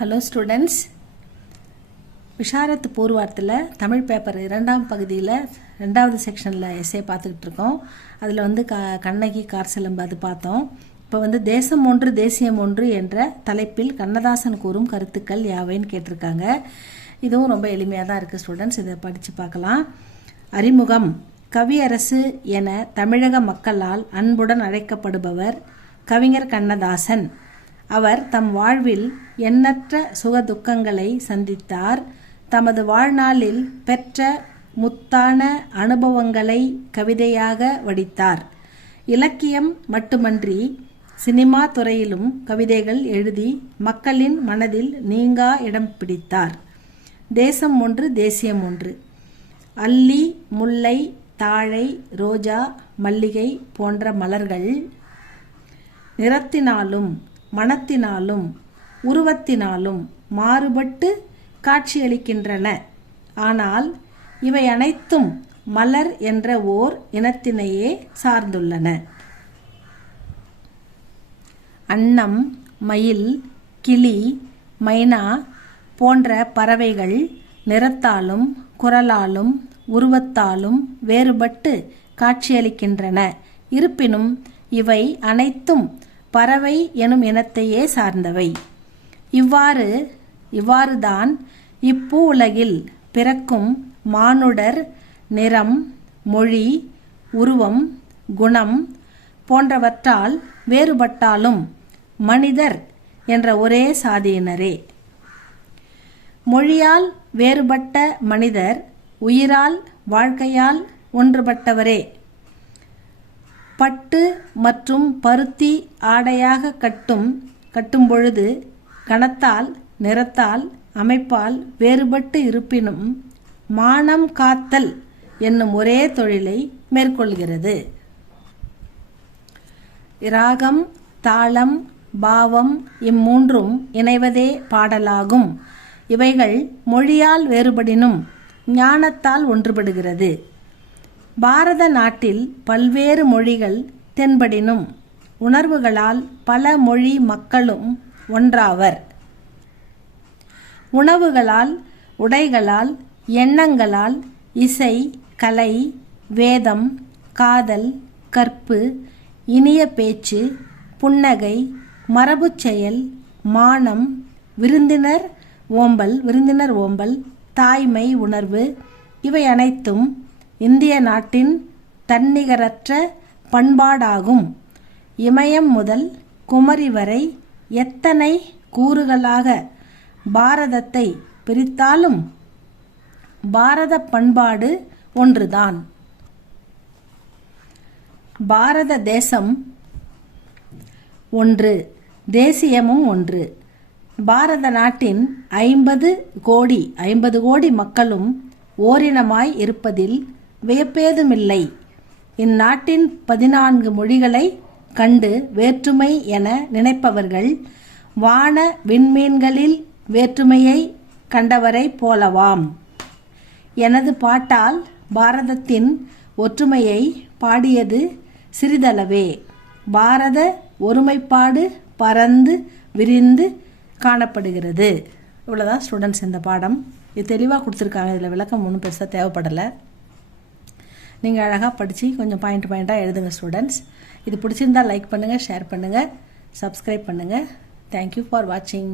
Hello students, Visharad பூர்வார்த்தில் Tamil paper 2ஆம் பகுதியில் 2வது செக்ஷனில் எஸ்ஸே பார்த்துக்கிட்டு இருக்கோம். அதில் கண்ணகி கார்சிலம்பு அது பார்த்தோம். இப்போ தேசம் ஒன்று தேசியம் ஒன்று என்ற தலைப்பில் கண்ணதாசன் கூறும் கருத்துக்கள் யாவைன்னு கேட்டிருக்காங்க. இதுவும் ரொம்ப எளிமையாக தான் இருக்குது ஸ்டூடெண்ட்ஸ், இதை படித்து பார்க்கலாம். அறிமுகம். கவியரசு என தமிழக மக்களால் அன்புடன் அழைக்கப்படுபவர் கவிஞர் கண்ணதாசன். அவர் தம் வாழ்வில் எண்ணற்ற சுகதுக்கங்களை சந்தித்தார். தமது வாழ்நாளில் பெற்ற முத்தான அனுபவங்களை கவிதையாக வடித்தார். இலக்கியம் மட்டுமன்றி சினிமா துறையிலும் கவிதைகள் எழுதி மக்களின் மனதில் நீங்கா இடம் பிடித்தார். தேசம் ஒன்று தேசியம் ஒன்று. அல்லி, முல்லை, தாழை, ரோஜா, மல்லிகை போன்ற மலர்கள் நிறத்தினாலும் மணத்தினாலும் உருவத்தினாலும் மாறுபட்டு காட்சியளிக்கின்றன. ஆனால் இவை அனைத்தும் மலர் என்ற ஓர் இனத்தினையே சார்ந்துள்ளன. அன்னம், மயில், கிளி, மைனா போன்ற பறவைகள் நிறத்தாலும் குரலாலும் உருவத்தாலும் வேறுபட்டு காட்சியளிக்கின்றன. இருப்பினும் இவை அனைத்தும் பறவை எனும் இனத்தையே சார்ந்தவை. இவ்வாறுதான் இப்பூ உலகில் பிறக்கும் மானுடர் நிறம், மொழி, உருவம், குணம் போன்றவற்றால் வேறுபட்டாலும் மனிதர் என்ற ஒரே சாதியினரே. மொழியால் வேறுபட்ட மனிதர் உயிரால் வாழ்க்கையால் ஒன்றுபட்டவரே. பட்டு மற்றும் பருத்தி ஆடையாக கட்டும் பொழுது கணத்தால், நிறத்தால், அமைப்பால் வேறுபட்டு இருப்பினும் மானம் காத்தல் என்னும் ஒரே தொழிலை மேற்கொள்கிறது. ராகம், தாளம், பாவம் இம்மூன்றும் இணைவதே பாடலாகும். இவைகள் மொழியால் வேறுபடினும் ஞானத்தால் ஒன்றுபடுகிறது. பாரத நாட்டில் பல்வேறு மொழிகள் தென்படினும் உணர்வுகளால் பல மொழி மக்களும் ஒன்றாவர். உணவுகளால், உடைகளால், எண்ணங்களால், இசை, கலை, வேதம், காதல், கற்பு, இனிய பேச்சு, புன்னகை, மரபுச் செயல், மானம், விருந்தினர் ஓம்பல், தாய்மை உணர்வு இவை அனைத்தும் இந்திய நாட்டின் தன்னிகரற்ற பண்பாடாகும். இமயம் முதல் குமரி வரை எத்தனை கூறுகளாக பாரதத்தை பிரித்தாலும் பாரத பண்பாடு ஒன்றுதான். பாரத தேசம் ஒன்று, தேசியமும் ஒன்று. பாரத நாட்டின் 50 கோடி மக்களும் ஓரினமாய் இருப்பதில் வியப்பேதுமில்லை. இந்நாட்டின் 14 மொழிகளை கண்டு வேற்றுமை என நினைப்பவர்கள் வான விண்மீன்களில் வேற்றுமையை கண்டவரை போலவாம். எனது பாட்டால் பாரதத்தின் ஒற்றுமையை பாடியது சிறிதளவே. பாரத ஒருமைப்பாடு பரந்து விரிந்து காணப்படுகிறது. இவ்வளோதான் ஸ்டூடெண்ட்ஸ் இந்த பாடம். இது தெளிவாக கொடுத்துருக்காங்க. இதில் விளக்கம் ஒன்றும் பெருசாக தேவைப்படலை. நீங்கள் அழகாக படித்து கொஞ்சம் பாயிண்ட்டாக எழுதுங்க ஸ்டூடெண்ட்ஸ். இது பிடிச்சிருந்தால் லைக் பண்ணுங்கள், ஷேர் பண்ணுங்கள், சப்ஸ்கிரைப் பண்ணுங்கள். தேங்க்யூ ஃபார் வாட்சிங்.